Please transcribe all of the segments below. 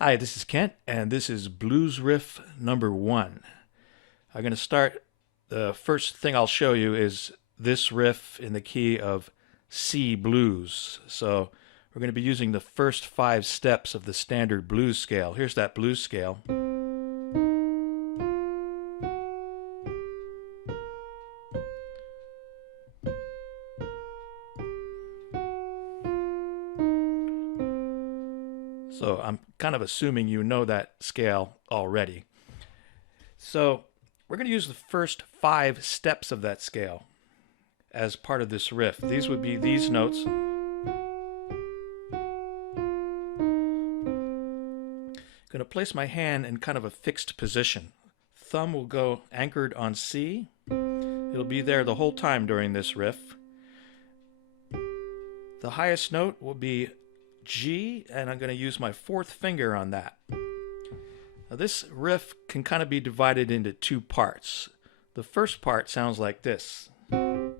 Hi, this is Kent, and this is Blues Riff number 1. I'm going to start, the first thing I'll show you is this riff in the key of C blues. So we're going to be using the first 5 steps of the standard blues scale. Here's that blues scale. So I'm kind of assuming you know that scale already. So we're going to use the first 5 steps of that scale as part of this riff. These would be these notes. Going to place my hand in kind of a fixed position. Thumb will go anchored on C. It'll be there the whole time during this riff. The highest note will be G, and I'm going to use my 4th finger on that. Now this riff can kind of be divided into 2 parts. The first part sounds like this. And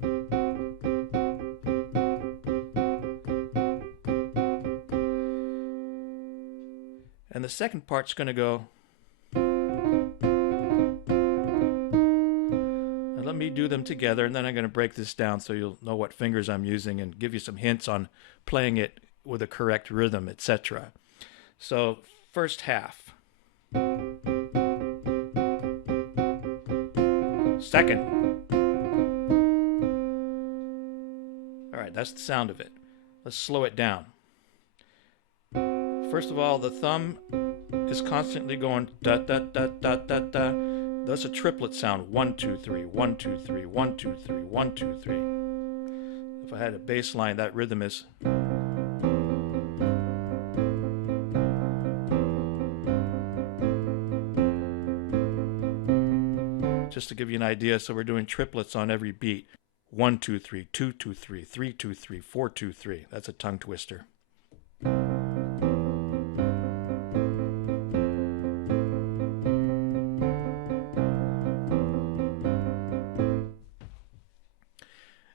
the second part's going to go. And let me do them together, and then I'm going to break this down so you'll know what fingers I'm using and give you some hints on playing it with a correct rhythm, etc. So, first half. Second. All right, that's the sound of it. Let's slow it down. First of all, the thumb is constantly going da da da da da da. That's a triplet sound. 1 2 3, 1 2 3, 1 2 3, 1 2 3. If I had a bass line, that rhythm is. Just to give you an idea, so we're doing triplets on every beat. 1 2 3, 2 2 3, 3 2 3, 4 2 3. That's a tongue twister.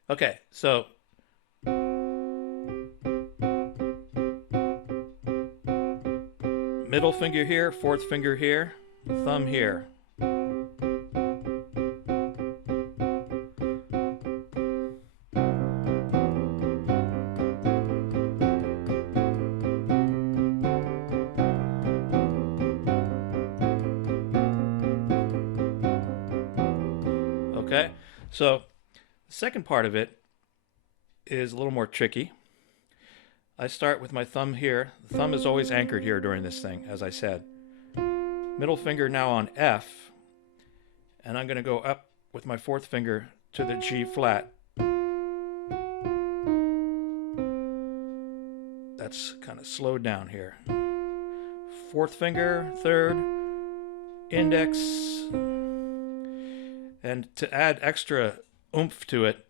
Okay, so middle finger here, 4th finger here, thumb here. Okay, so the second part of it is a little more tricky. I start with my thumb here. The thumb is always anchored here during this thing, as I said. Middle finger now on F, and I'm going to go up with my 4th finger to the G flat. That's kind of slowed down here. 4th finger, 3rd, index, and to add extra oomph to it,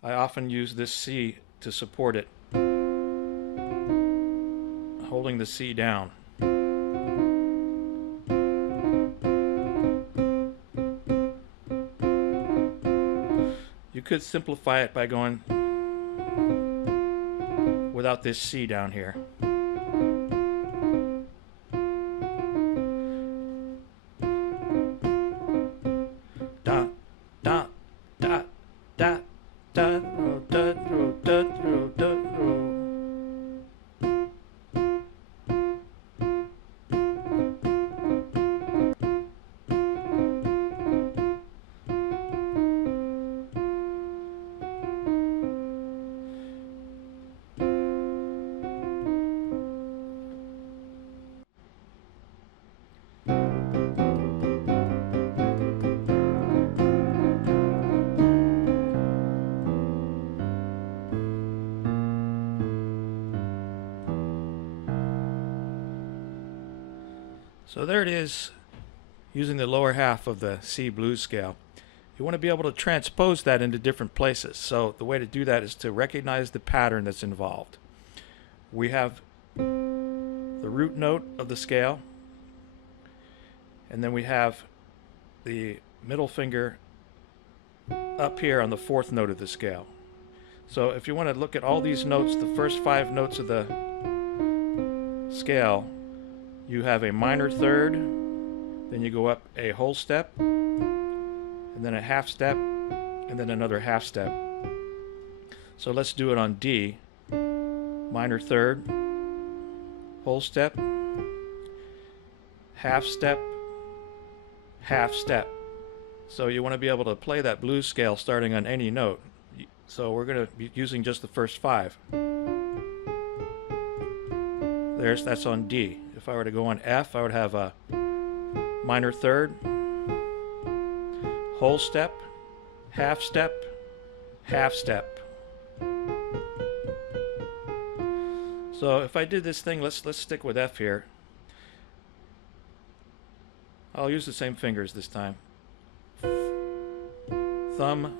I often use this C to support it, holding the C down. You could simplify it by going without this C down here. Da, da, da, da, da, da, da, da, da. So there it is, using the lower half of the C blues scale. You want to be able to transpose that into different places. So the way to do that is to recognize the pattern that's involved. We have the root note of the scale, and then we have the middle finger up here on the 4th note of the scale. So if you want to look at all these notes, the first 5 notes of the scale you have a minor third, then you go up a whole step, and then a half step, and then another half step. So let's do it on D. Minor third, whole step, half step, half step. So you want to be able to play that blues scale starting on any note. So we're going to be using just the first 5. That's on D. If I were to go on F, I would have a minor third, whole step, half step, half step. So if I did this thing, let's stick with F here. I'll use the same fingers this time. Thumb,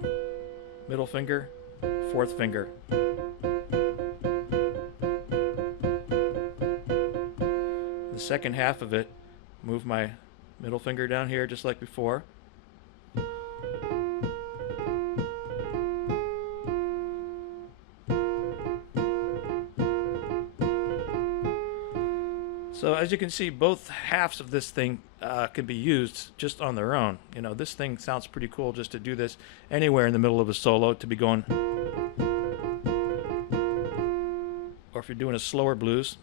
middle finger, fourth finger. The second half of it, move my middle finger down here just like before. So as you can see, both halves of this thing can be used just on their own. You know, this thing sounds pretty cool just to do this anywhere in the middle of a solo, to be going, or if you're doing a slower blues.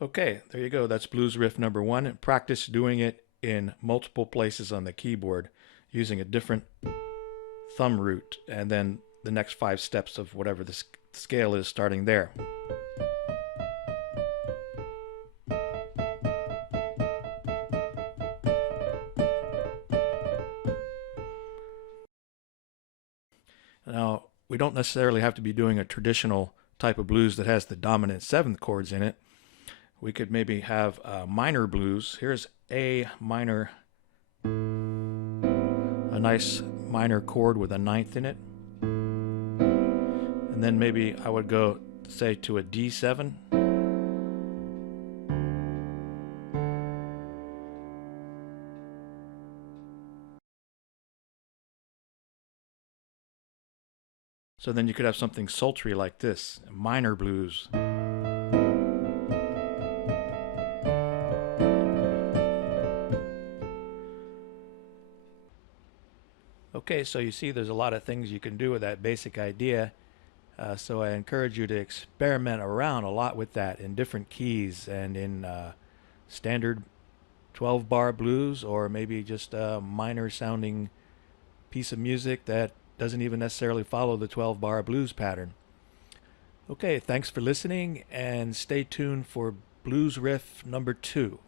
Okay, there you go. That's blues riff number 1. Practice doing it in multiple places on the keyboard using a different thumb root, and then the next 5 steps of whatever the scale is starting there. Now, we don't necessarily have to be doing a traditional type of blues that has the dominant 7th chords in it. We could maybe have minor blues. Here's A minor, a nice minor chord with a 9th in it. And then maybe I would go, say, to a D7. So then you could have something sultry like this, minor blues. Okay, so you see there's a lot of things you can do with that basic idea. So I encourage you to experiment around a lot with that in different keys and in standard 12-bar blues, or maybe just a minor sounding piece of music that doesn't even necessarily follow the 12-bar blues pattern. Okay, thanks for listening, and stay tuned for blues riff number 2.